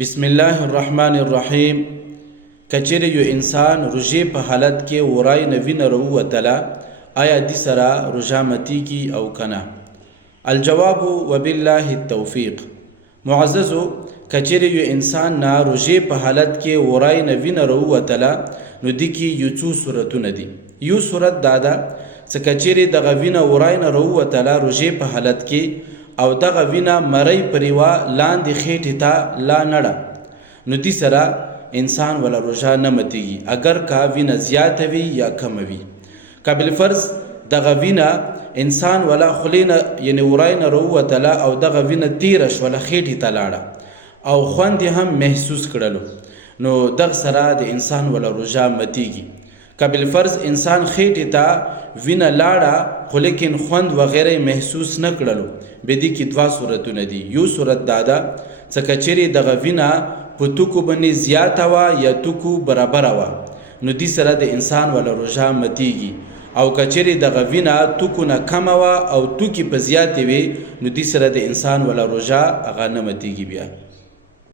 بسم الله الرحمن الرحیم. کچری یو انسان روژې په حالت کې ورای نوینه راووتله، آیا دې سره روژه ماتیږي او کنه؟ الجواب وبالله التوفیق. معززو، کچری یو انسان نه روژې په حالت کې ورای نوینه راووتله، نو دې کې یو څو صورتونه دي. یو صورت دا ده چې کچری دغه وینه ورای نه راووتله روژې په حالت کې او دغه وینه مری پریوا لاندې خېټې ته لا نړه، نو دې سره انسان ولا روژه نه ماتیږي، اگر کا وینه زیاته وي یا کمه وي. که بالفرض دغه وینه انسان ولا خولې نه یعنې ورای نه راووتله او دغه وینه تیره شوله خېټې ته لاړه او خوند یې هم محسوس کړلو، نو دغه سره د انسان ولا روژه ماتیږي. که بالفرض انسان خېټې ته وینه لاړه خو لیکن خوند وغیره محسوس نه کړلو، به دې کې دوه صورتونه دي. یو صورت دا ده چې که چیرې دغه وینه په توکو باندې زیاته وه یا توکو برابره وه، نو دې سره د انسان ولا روژه ماتیږي. او که چیرې دغه وینه توکو نه کمه وه او توکي په زیاتې وي، نو دې سره د انسان ولا روژه هغه نه ماتیږي بیا.